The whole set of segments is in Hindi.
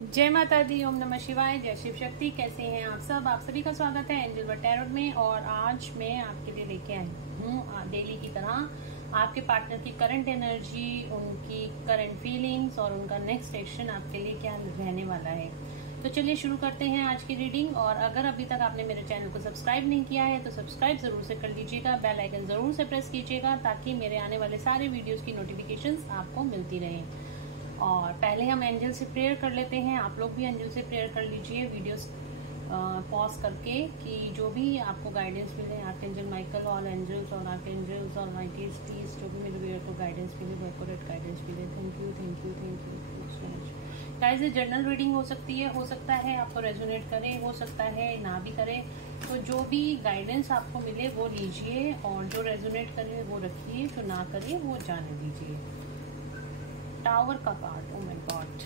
जय माता दी, ओम नमः शिवाय, जय शिव शक्ति। कैसे हैं आप सब? आप सभी का स्वागत है एंजल वर्ल्ड टैरोट में। और आज मैं आपके लिए लेके आई हूँ डेली की तरह आपके पार्टनर की करंट एनर्जी, उनकी करंट फीलिंग्स और उनका नेक्स्ट एक्शन आपके लिए क्या रहने वाला है। तो चलिए शुरू करते हैं आज की रीडिंग। और अगर अभी तक आपने मेरे चैनल को सब्सक्राइब नहीं किया है तो सब्सक्राइब जरूर से कर लीजिएगा, बेल आइकन जरूर से प्रेस कीजिएगा ताकि मेरे आने वाले सारे वीडियोज़ की नोटिफिकेशंस आपको मिलती रहें। और पहले हम एंजल से प्रेयर कर लेते हैं। आप लोग भी एंजल से प्रेयर कर लीजिए वीडियोस पॉज करके, कि जो भी आपको गाइडेंस मिले, आर्कएंजल माइकल और एंजल्स और आर्कएंजल्स और माइटीज जो भी मेरे व्यूअर को गाइडेंस मिले, वो एक्यूरेट गाइडेंस मिले। Thank you thank you thank you so much guys. ये जर्नल रीडिंग हो सकती है, हो सकता है आपको रेजोनेट करे, हो सकता है ना भी करे। तो जो भी गाइडेंस आपको मिले वो लीजिए, और जो रेजोनेट करे वो रखिए, जो ना करे वो जाने दीजिए। टावर का card, oh my God.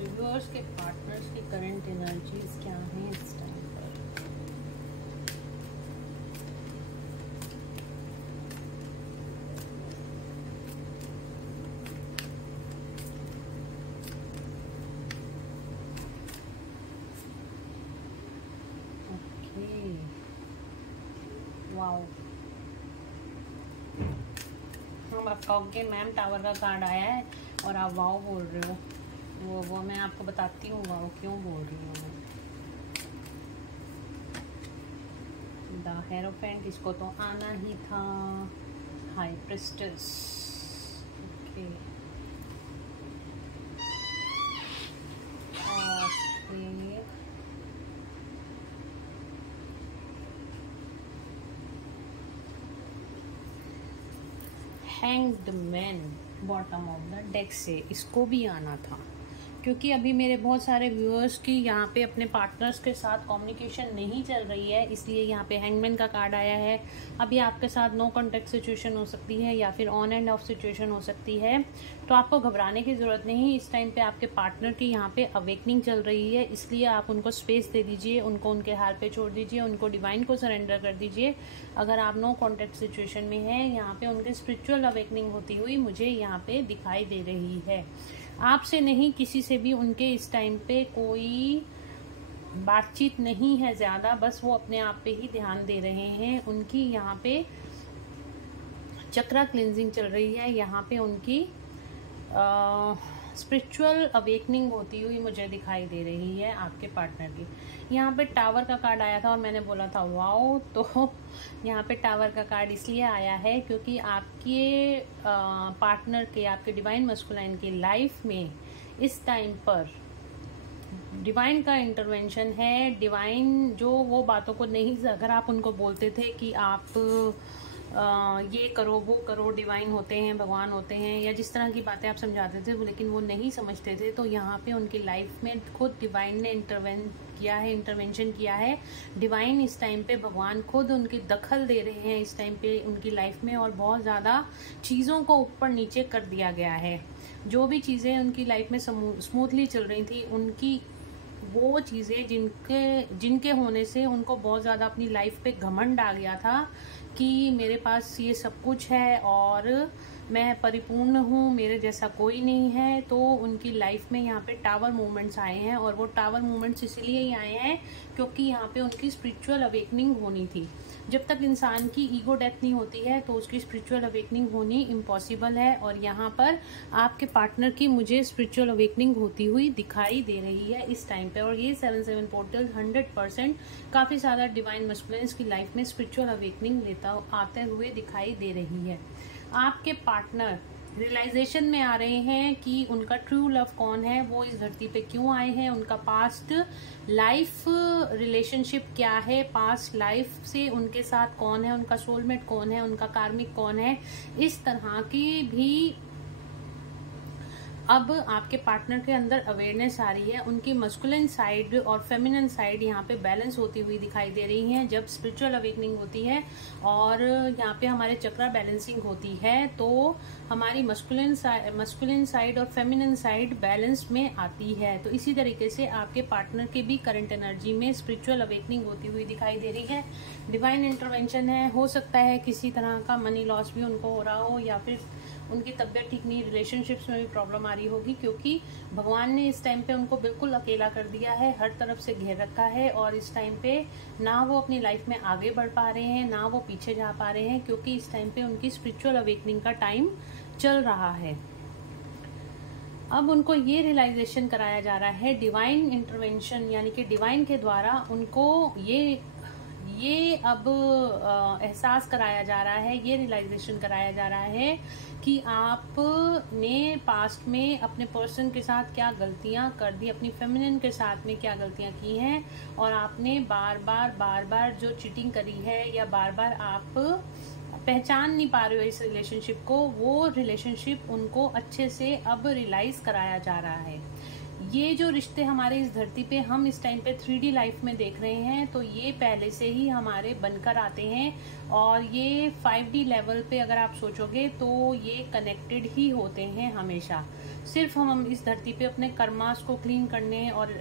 Reviewers के पार्टनर्स की करंट एनर्जीज क्या हैं इस टाइम पर? वाओ, हम आप कहोगे मैम टावर का कार्ड आया है और आप वाओ बोल रहे हो। वो मैं आपको बताती हूँ वाओ क्यों बोल रही हूँ मैं। द हेरोफेंट, इसको तो आना ही था। High priestess, okay. और फिर hanged man bottom of the deck से, इसको भी आना था क्योंकि अभी मेरे बहुत सारे व्यूअर्स की यहाँ पे अपने पार्टनर्स के साथ कम्युनिकेशन नहीं चल रही है, इसलिए यहाँ पे हैंगमैन का कार्ड आया है। अभी आपके साथ नो कॉन्टेक्ट सिचुएशन हो सकती है या फिर ऑन एंड ऑफ सिचुएशन हो सकती है, तो आपको घबराने की ज़रूरत नहीं। इस टाइम पे आपके पार्टनर की यहाँ पे अवेकनिंग चल रही है, इसलिए आप उनको स्पेस दे दीजिए, उनको उनके हाल पे छोड़ दीजिए, उनको डिवाइन को सरेंडर कर दीजिए। अगर आप नो कॉन्टेक्ट सिचुएशन में हैं, यहाँ पे उनकी स्पिरिचुअल अवेकनिंग होती हुई मुझे यहाँ पे दिखाई दे रही है। आपसे नहीं, किसी से भी उनके इस टाइम पे कोई बातचीत नहीं है ज़्यादा, बस वो अपने आप पे ही ध्यान दे रहे हैं। उनकी यहाँ पे चक्रा क्लिनजिंग चल रही है, यहाँ पे उनकी स्पिरिचुअल अवेकनिंग होती हुई मुझे दिखाई दे रही है आपके पार्टनर की। यहाँ पे टावर का कार्ड आया था और मैंने बोला था वाओ, तो यहाँ पे टावर का कार्ड इसलिए आया है क्योंकि आपके पार्टनर के, आपके डिवाइन मस्कुलाइन की लाइफ में इस टाइम पर डिवाइन का इंटरवेंशन है। डिवाइन जो वो बातों को नहीं, अगर आप उनको बोलते थे कि आप ये करो वो करो, डिवाइन होते हैं, भगवान होते हैं, या जिस तरह की बातें आप समझाते थे लेकिन वो नहीं समझते थे, तो यहाँ पे उनकी लाइफ में खुद डिवाइन ने इंटरवेंशन किया है। डिवाइन इस टाइम पे, भगवान खुद उनकी दखल दे रहे हैं इस टाइम पे उनकी लाइफ में, और बहुत ज़्यादा चीज़ों को ऊपर नीचे कर दिया गया है। जो भी चीज़ें उनकी लाइफ में स्मूथली चल रही थी, उनकी वो चीज़ें जिनके होने से उनको बहुत ज़्यादा अपनी लाइफ पे घमंड आ गया था कि मेरे पास ये सब कुछ है और मैं परिपूर्ण हूँ, मेरे जैसा कोई नहीं है। तो उनकी लाइफ में यहाँ पे टावर मूवमेंट्स आए हैं, और वो टावर मूवमेंट्स इसलिए ही आए हैं क्योंकि यहाँ पे उनकी स्पिरिचुअल अवेकनिंग होनी थी। जब तक इंसान की ईगो डेथ नहीं होती है तो उसकी स्पिरिचुअल अवेकनिंग होनी इम्पॉसिबल है, और यहाँ पर आपके पार्टनर की मुझे स्पिरिचुअल अवेकनिंग होती हुई दिखाई दे रही है इस टाइम पे। और ये 7-7 पोर्टल 100% काफ़ी ज़्यादा डिवाइन मस्कुलिन्स की लाइफ में स्पिरिचुअल अवेकनिंग आते हुए दिखाई दे रही है। आपके पार्टनर रियलाइजेशन में आ रहे हैं कि उनका ट्रू लव कौन है, वो इस धरती पे क्यों आए हैं, उनका पास्ट लाइफ रिलेशनशिप क्या है, पास्ट लाइफ से उनके साथ कौन है, उनका सोलमेट कौन है, उनका कार्मिक कौन है। इस तरह की भी अब आपके पार्टनर के अंदर अवेयरनेस आ रही है, उनकी मस्कुलिन साइड और फेमिनिन साइड यहाँ पे बैलेंस होती हुई दिखाई दे रही है। जब स्पिरिचुअल अवेकनिंग होती है और यहाँ पे हमारे चक्रा बैलेंसिंग होती है तो हमारी मस्कुलिन साइड और फेमिनिन साइड बैलेंस में आती है। तो इसी तरीके से आपके पार्टनर के भी करंट एनर्जी में स्पिरिचुअल अवेकनिंग होती हुई दिखाई दे रही है। डिवाइन इंटरवेंशन है, हो सकता है किसी तरह का मनी लॉस भी उनको हो रहा हो, या फिर उनकी तबीयत ठीक नहीं, रिलेशनशिप्स में भी प्रॉब्लम आ रही होगी, क्योंकि भगवान ने इस टाइम पे उनको बिल्कुल अकेला कर दिया है, हर तरफ से घेर रखा है। और इस टाइम पे ना वो अपनी लाइफ में आगे बढ़ पा रहे हैं, ना वो पीछे जा पा रहे हैं, क्योंकि इस टाइम पे उनकी स्पिरिचुअल अवेकनिंग का टाइम चल रहा है। अब उनको ये रियलाइजेशन कराया जा रहा है डिवाइन इंटरवेंशन, यानी कि डिवाइन के द्वारा उनको ये अब एहसास कराया जा रहा है, ये रियलाइजेशन कराया जा रहा है कि आपने पास्ट में अपने पर्सन के साथ क्या गलतियां कर दी, अपनी फेमिनिन के साथ में क्या गलतियां की हैं, और आपने बार बार जो चीटिंग करी है, या बार बार आप पहचान नहीं पा रहे हो इस रिलेशनशिप को, वो रिलेशनशिप उनको अच्छे से अब रियलाइज कराया जा रहा है। ये जो रिश्ते हमारे इस धरती पे हम इस टाइम पे 3D लाइफ में देख रहे हैं, तो ये पहले से ही हमारे बनकर आते हैं, और ये 5D लेवल पे अगर आप सोचोगे तो ये कनेक्टेड ही होते हैं हमेशा। सिर्फ हम इस धरती पे अपने कर्मास को क्लीन करने और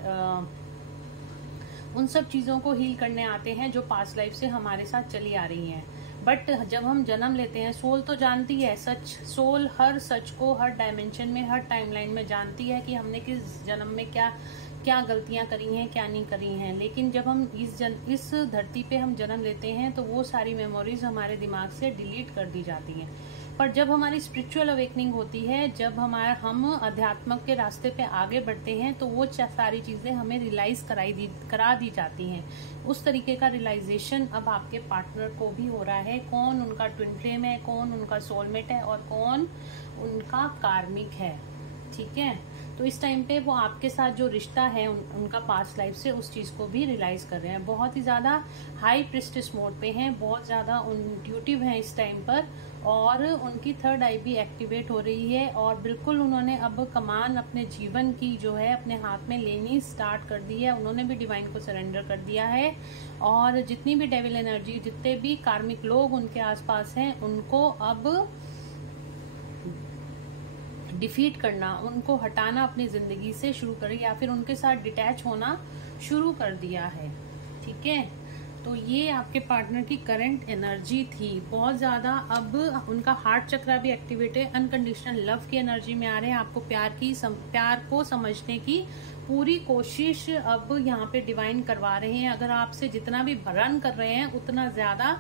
उन सब चीज़ों को हील करने आते हैं जो पास्ट लाइफ से हमारे साथ चली आ रही हैं। बट जब हम जन्म लेते हैं, सोल तो जानती है सच, सोल हर सच को हर डायमेंशन में, हर टाइमलाइन में जानती है कि हमने किस जन्म में क्या गलतियां करी हैं, क्या नहीं करी हैं। लेकिन जब हम इस धरती पे हम जन्म लेते हैं तो वो सारी मेमोरीज हमारे दिमाग से डिलीट कर दी जाती हैं। पर जब हमारी स्पिरिचुअल अवेकनिंग होती है, जब हम अध्यात्मक के रास्ते पे आगे बढ़ते हैं, तो वो सारी चीज़ें हमें रियलाइज करा दी जाती हैं। उस तरीके का रियलाइजेशन अब आपके पार्टनर को भी हो रहा है, कौन उनका ट्विन फ्लेम है, कौन उनका सोलमेट है और कौन उनका कार्मिक है। ठीक है, तो इस टाइम पे वो आपके साथ जो रिश्ता है उनका पास्ट लाइफ से, उस चीज़ को भी रियलाइज कर रहे हैं। बहुत ही ज़्यादा हाई प्रिस्टिस मोड पे हैं, बहुत ज़्यादा इंट्यूटिव हैं इस टाइम पर, और उनकी थर्ड आई भी एक्टिवेट हो रही है, और बिल्कुल उन्होंने अब कमान अपने जीवन की जो है अपने हाथ में लेनी स्टार्ट कर दी है। उन्होंने भी डिवाइन को सरेंडर कर दिया है, और जितनी भी डेविल एनर्जी, जितने भी कार्मिक लोग उनके आसपास हैं, उनको अब डिफीट करना, उनको हटाना अपनी जिंदगी से शुरू कर, या फिर उनके साथ डिटैच होना शुरू कर दिया है। ठीक है, तो ये आपके पार्टनर की करंट एनर्जी थी। बहुत ज़्यादा अब उनका हार्ट चक्रा भी एक्टिवेट है, अनकंडीशनल लव की एनर्जी में आ रहे हैं। आपको प्यार को समझने की पूरी कोशिश अब यहाँ पे डिवाइन करवा रहे हैं। अगर आपसे जितना भी रन कर रहे हैं, उतना ज़्यादा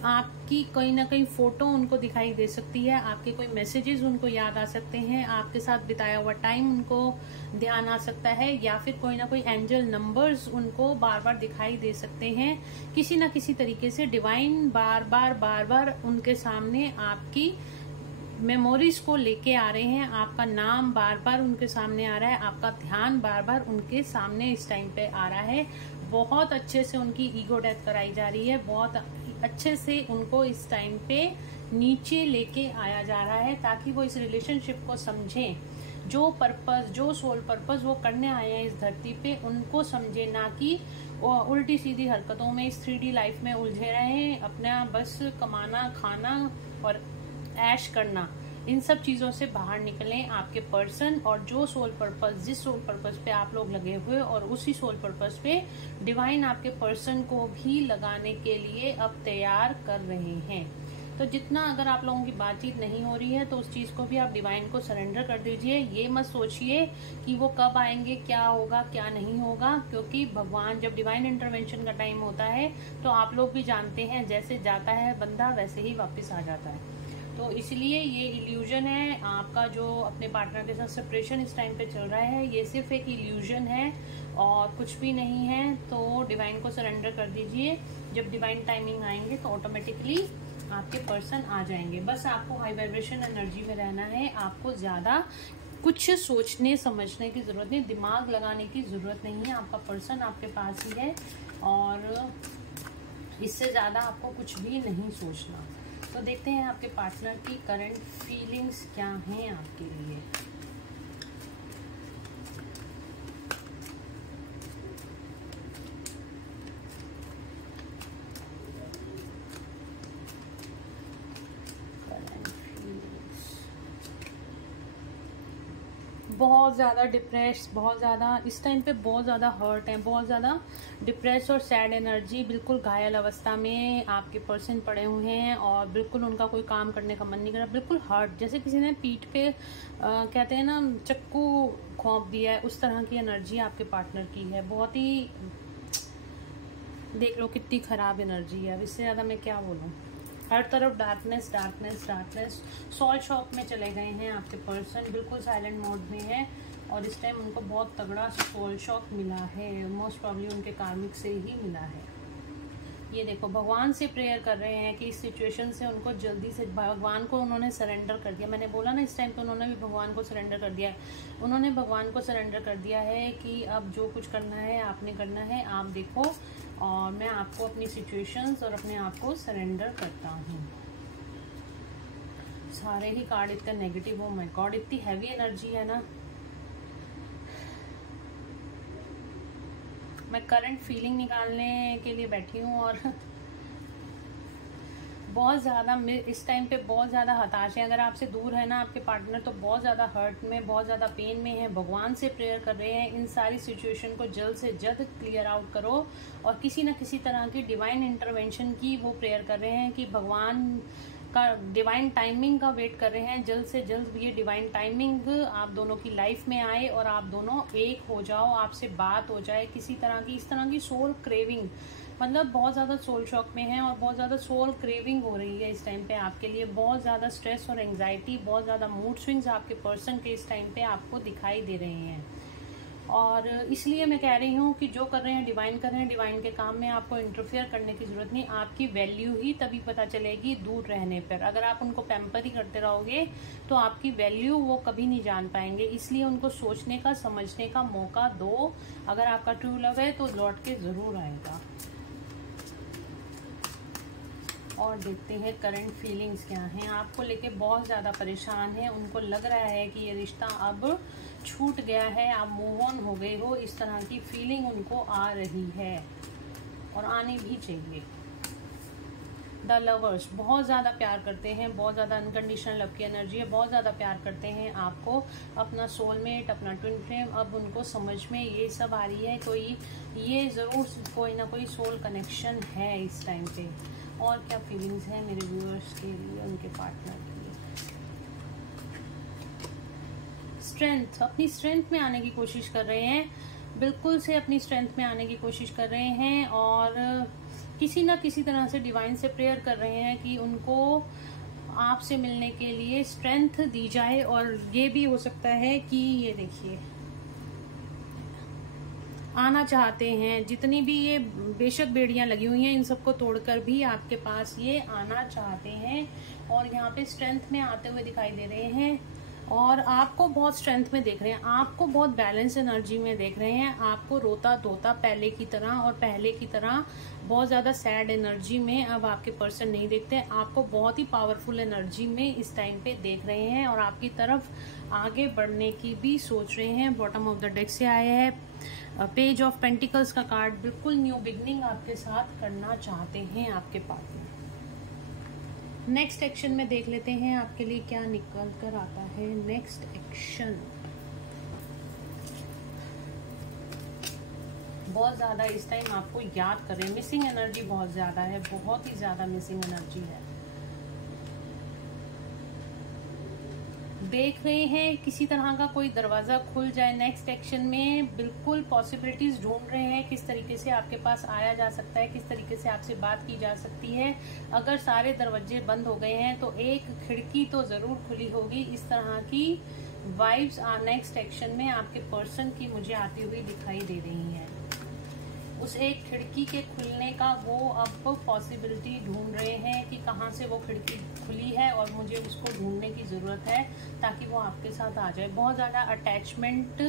आपकी कहीं ना कहीं फोटो उनको दिखाई दे सकती है, आपके कोई मैसेजेस उनको याद आ सकते हैं, आपके साथ बिताया हुआ टाइम उनको ध्यान आ सकता है, या फिर कोई ना कोई एंजल नंबर्स उनको बार बार दिखाई दे सकते हैं। किसी ना किसी तरीके से डिवाइन बार बार उनके सामने आपकी मेमोरीज को लेके आ रहे हैं, आपका नाम बार बार उनके सामने आ रहा है, आपका ध्यान बार बार उनके सामने इस टाइम पे आ रहा है। बहुत अच्छे से उनकी ईगो डेथ कराई जा रही है, बहुत अच्छे से उनको इस टाइम पे नीचे लेके आया जा रहा है, ताकि वो इस रिलेशनशिप को समझें, जो पर्पस, जो सोल पर्पस वो करने आए हैं इस धरती पे, उनको समझे, ना कि उल्टी सीधी हरकतों में इस 3D लाइफ में उलझे रहे, अपना बस कमाना, खाना और ऐश करना, इन सब चीज़ों से बाहर निकलें। आपके पर्सन और जो सोल पर्पस, जिस सोल पर्पस पे आप लोग लगे हुए, और उसी सोल पर्पस पे डिवाइन आपके पर्सन को भी लगाने के लिए अब तैयार कर रहे हैं। तो जितना अगर आप लोगों की बातचीत नहीं हो रही है, तो उस चीज़ को भी आप डिवाइन को सरेंडर कर दीजिए। ये मत सोचिए कि वो कब आएंगे, क्या होगा, क्या नहीं होगा, क्योंकि भगवान, जब डिवाइन इंटरवेंशन का टाइम होता है तो आप लोग भी जानते हैं, जैसे जाता है बंदा वैसे ही वापस आ जाता है। तो इसलिए ये इल्यूजन है आपका, जो अपने पार्टनर के साथ सेपरेशन इस टाइम पे चल रहा है, ये सिर्फ एक इल्यूजन है और कुछ भी नहीं है। तो डिवाइन को सरेंडर कर दीजिए। जब डिवाइन टाइमिंग आएंगे तो ऑटोमेटिकली आपके पर्सन आ जाएंगे। बस आपको हाई वाइब्रेशन एनर्जी में रहना है, आपको ज़्यादा कुछ सोचने समझने की ज़रूरत नहीं, दिमाग लगाने की ज़रूरत नहीं है। आपका पर्सन आपके पास ही है, और इससे ज़्यादा आपको कुछ भी नहीं सोचना। तो देखते हैं आपके पार्टनर की करंट फीलिंग्स क्या हैं आपके लिए। बहुत ज़्यादा डिप्रेस, बहुत ज़्यादा इस टाइम पे बहुत ज़्यादा हर्ट है, बहुत ज़्यादा डिप्रेस और सैड एनर्जी, बिल्कुल घायल अवस्था में आपके पर्सन पड़े हुए हैं और बिल्कुल उनका कोई काम करने का मन नहीं कर रहा, बिल्कुल हर्ट, जैसे किसी ने पीठ पे कहते हैं ना चक्कू घोंप दिया है, उस तरह की एनर्जी आपके पार्टनर की है। बहुत ही देख लो कितनी ख़राब एनर्जी है। अब इससे ज़्यादा मैं क्या बोलूँ। हर तरफ darkness darkness darkness. Soul shock में चले गए हैं आपके पर्सन, बिल्कुल साइलेंट मोड में है और इस टाइम उनको बहुत तगड़ा सोल शॉक मिला है, मोस्ट प्रॉब्ली उनके कार्मिक से ही मिला है। ये देखो भगवान से प्रेयर कर रहे हैं कि इस सिचुएशन से उनको जल्दी से, भगवान को उन्होंने सरेंडर कर दिया। मैंने बोला ना इस टाइम पे उन्होंने भी भगवान को सरेंडर कर दिया है। उन्होंने भगवान को सरेंडर कर दिया है कि अब जो कुछ करना है आपने करना है, आप देखो और मैं आपको अपनी सिचुएशंस और अपने आप को सरेंडर करता हूँ। सारे ही कार्ड इतने नेगेटिव, ओ माय गॉड, इतनी हैवी एनर्जी है ना। मैं करंट फीलिंग निकालने के लिए बैठी हूँ और बहुत ज़्यादा इस टाइम पे बहुत ज़्यादा हताश है। अगर आपसे दूर है ना आपके पार्टनर तो बहुत ज़्यादा हर्ट में, बहुत ज़्यादा पेन में है। भगवान से प्रेयर कर रहे हैं इन सारी सिचुएशन को जल्द से जल्द क्लियर आउट करो और किसी न किसी तरह की डिवाइन इंटरवेंशन की वो प्रेयर कर रहे हैं कि भगवान का डिवाइन टाइमिंग का वेट कर रहे हैं। जल्द से जल्द ये डिवाइन टाइमिंग आप दोनों की लाइफ में आए और आप दोनों एक हो जाओ, आपसे बात हो जाए। किसी तरह की इस तरह की सोल क्रेविंग, मतलब बहुत ज़्यादा सोल शॉक में है और बहुत ज़्यादा सोल क्रेविंग हो रही है इस टाइम पे आपके लिए। बहुत ज़्यादा स्ट्रेस और एंग्जाइटी, बहुत ज़्यादा मूड स्विंग्स आपके पर्सन के इस टाइम पे आपको दिखाई दे रहे हैं। और इसलिए मैं कह रही हूँ कि जो कर रहे हैं डिवाइन कर रहे हैं, डिवाइन के काम में आपको इंटरफेयर करने की ज़रूरत नहीं। आपकी वैल्यू ही तभी पता चलेगी दूर रहने पर। अगर आप उनको पैम्पर ही करते रहोगे तो आपकी वैल्यू वो कभी नहीं जान पाएंगे। इसलिए उनको सोचने का, समझने का मौका दो। अगर आपका ट्रू लव है तो लौट के ज़रूर आएगा। और देखते हैं करंट फीलिंग्स क्या हैं। आपको लेके बहुत ज़्यादा परेशान है, उनको लग रहा है कि ये रिश्ता अब छूट गया है, आप मूव ऑन हो गए हो, इस तरह की फीलिंग उनको आ रही है और आनी भी चाहिए। द लवर्स बहुत ज़्यादा प्यार करते हैं, बहुत ज़्यादा अनकंडीशनल लव की एनर्जी है, बहुत ज़्यादा प्यार करते हैं आपको, अपना सोलमेट, अपना ट्विन फ्लेम। अब उनको समझ में ये सब आ रही है, कोई ये ज़रूर कोई ना कोई सोल कनेक्शन है इस टाइम पे। और क्या फीलिंग्स हैं मेरे व्यूअर्स के लिए, उनके पार्टनर के लिए। स्ट्रेंथ, अपनी स्ट्रेंथ में आने की कोशिश कर रहे हैं, बिल्कुल से अपनी स्ट्रेंथ में आने की कोशिश कर रहे हैं और किसी ना किसी तरह से डिवाइन से प्रेयर कर रहे हैं कि उनको आपसे मिलने के लिए स्ट्रेंथ दी जाए। और ये भी हो सकता है कि ये देखिए आना चाहते हैं, जितनी भी ये बेशक बेड़ियां लगी हुई हैं इन सबको तोड़कर भी आपके पास ये आना चाहते हैं और यहाँ पे स्ट्रेंथ में आते हुए दिखाई दे रहे हैं और आपको बहुत स्ट्रेंथ में देख रहे हैं, आपको बहुत बैलेंस एनर्जी में देख रहे हैं, आपको रोता धोता पहले की तरह और पहले की तरह बहुत ज़्यादा सैड एनर्जी में अब आपके पर्सन नहीं देखते हैं। आपको बहुत ही पावरफुल एनर्जी में इस टाइम पे देख रहे हैं और आपकी तरफ आगे बढ़ने की भी सोच रहे हैं। बॉटम ऑफ द डेक से आया है पेज ऑफ पेंटिकल्स का कार्ड, बिल्कुल न्यू बिगनिंग आपके साथ करना चाहते हैं आपके पार्टनर। नेक्स्ट एक्शन में देख लेते हैं आपके लिए क्या निकल कर आता है। नेक्स्ट एक्शन बहुत ज़्यादा इस टाइम आपको याद कर रहे हैं, मिसिंग एनर्जी बहुत ज़्यादा है, बहुत ही ज़्यादा मिसिंग एनर्जी है। देख रहे हैं किसी तरह का कोई दरवाज़ा खुल जाए नेक्स्ट एक्शन में, बिल्कुल पॉसिबिलिटीज़ ढूंढ रहे हैं किस तरीके से आपके पास आया जा सकता है, किस तरीके से आपसे बात की जा सकती है। अगर सारे दरवाजे बंद हो गए हैं तो एक खिड़की तो ज़रूर खुली होगी। इस तरह की वाइब्स नेक्स्ट एक्शन में आपके पर्सन की मुझे आती हुई दिखाई दे रही हैं। उस एक खिड़की के खुलने का वो अब पॉसिबिलिटी ढूंढ रहे हैं कि कहाँ से वो खिड़की खुली है और मुझे उसको ढूंढने की ज़रूरत है ताकि वो आपके साथ आ जाए। बहुत ज़्यादा अटैचमेंट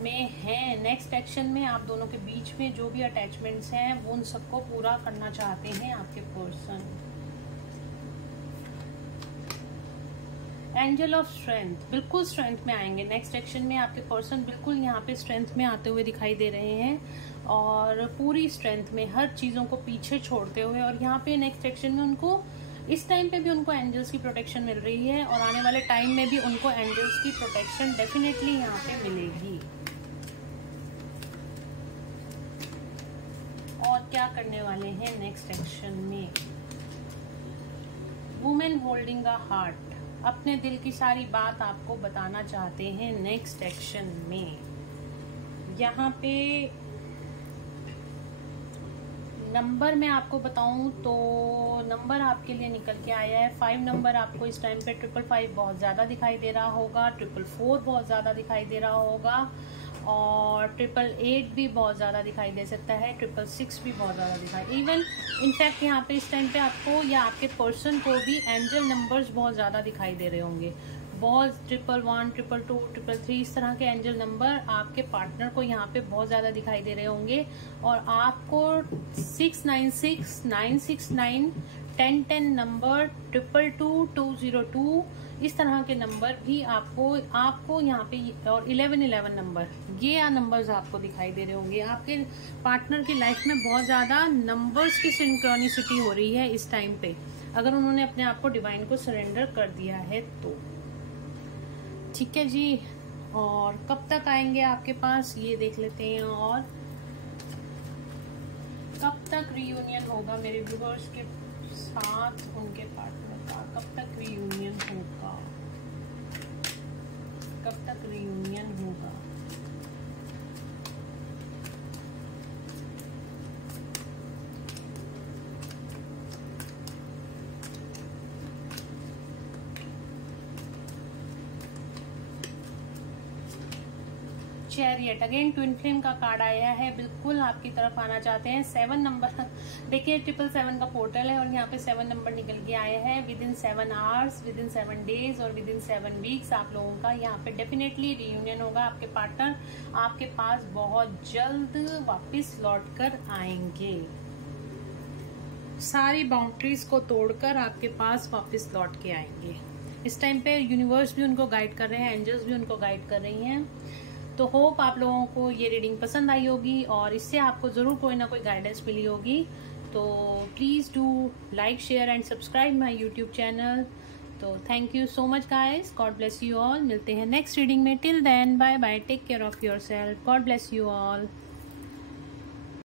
में है नेक्स्ट एक्शन में, आप दोनों के बीच में जो भी अटैचमेंट्स हैं वो उन सबको पूरा करना चाहते हैं आपके पर्सन। एंजल ऑफ स्ट्रेंथ, बिल्कुल स्ट्रेंथ में आएंगे नेक्स्ट एक्शन में आपके पर्सन, बिल्कुल यहाँ पे स्ट्रेंथ में आते हुए दिखाई दे रहे हैं और पूरी स्ट्रेंथ में हर चीज़ों को पीछे छोड़ते हुए। और यहाँ पे नेक्स्ट एक्शन में उनको इस टाइम पे भी उनको एंजल्स की प्रोटेक्शन मिल रही है और आने वाले टाइम में भी उनको एंजल्स की प्रोटेक्शन डेफिनेटली यहाँ पे मिलेगी। और क्या करने वाले हैं नेक्स्ट एक्शन में? वुमेन होल्डिंग अ हार्ट, अपने दिल की सारी बात आपको बताना चाहते हैं नेक्स्ट एक्शन में। यहाँ पे नंबर मैं आपको बताऊं तो नंबर आपके लिए निकल के आया है 5 नंबर। आपको इस टाइम पे 555 बहुत ज़्यादा दिखाई दे रहा होगा, 444 बहुत ज़्यादा दिखाई दे रहा होगा और 888 भी बहुत ज़्यादा दिखाई दे सकता है, 666 भी बहुत ज़्यादा दिखाई, इवन इनफैक्ट यहाँ पे इस टाइम पे आपको या आपके पर्सन को भी एंजल नंबर्स बहुत ज़्यादा दिखाई दे रहे होंगे। बहुत 111, 222, 333 इस तरह के एंजल नंबर आपके पार्टनर को यहाँ पे बहुत ज़्यादा दिखाई दे रहे होंगे और आपको 696, 969, 1010 नंबर, 222, 202 इस तरह के नंबर भी आपको यहाँ पे और 1111 नंबर, ये नंबर्स आपको दिखाई दे रहे होंगे। आपके पार्टनर की लाइफ में बहुत ज़्यादा नंबर्स की सिंक्रोनिसिटी हो रही है इस टाइम पे, अगर उन्होंने अपने आप को डिवाइन को सरेंडर कर दिया है तो। ठीक है जी, और कब तक आएंगे आपके पास ये देख लेते हैं। और कब तक रियूनियन होगा मेरे व्यूअर्स के साथ उनके पार्टनर का, कब तक रियूनियन होगा, कब तक रियूनियन होगा? चैरियट, अगेन ट्विन फ्लेम का कार्ड आया है, बिल्कुल आपकी तरफ आना चाहते हैं। 7 नंबर देखिए 777 का पोर्टल है और यहाँ पे 7 नंबर निकल के आया है। With in 7 hours, with in 7 days और विद इन 7 वीक्स आप लोगों का यहाँ पे डेफिनेटली रियूनियन होगा। आपके पार्टनर आपके पास बहुत जल्द वापस लौट कर आएंगे, सारी बाउंड्रीज को तोड़कर आपके पास वापस लौट के आएंगे। इस टाइम पे यूनिवर्स भी उनको गाइड कर रहे हैं, एंजल्स भी उनको गाइड कर रही हैं। तो होप आप लोगों को ये रीडिंग पसंद आई होगी और इससे आपको ज़रूर कोई ना कोई गाइडेंस मिली होगी। तो please do like, share and subscribe my YouTube channel. तो thank you so much guys, god bless you all. मिलते हैं नेक्स्ट रीडिंग में, till then bye bye, take care of yourself, god bless you all.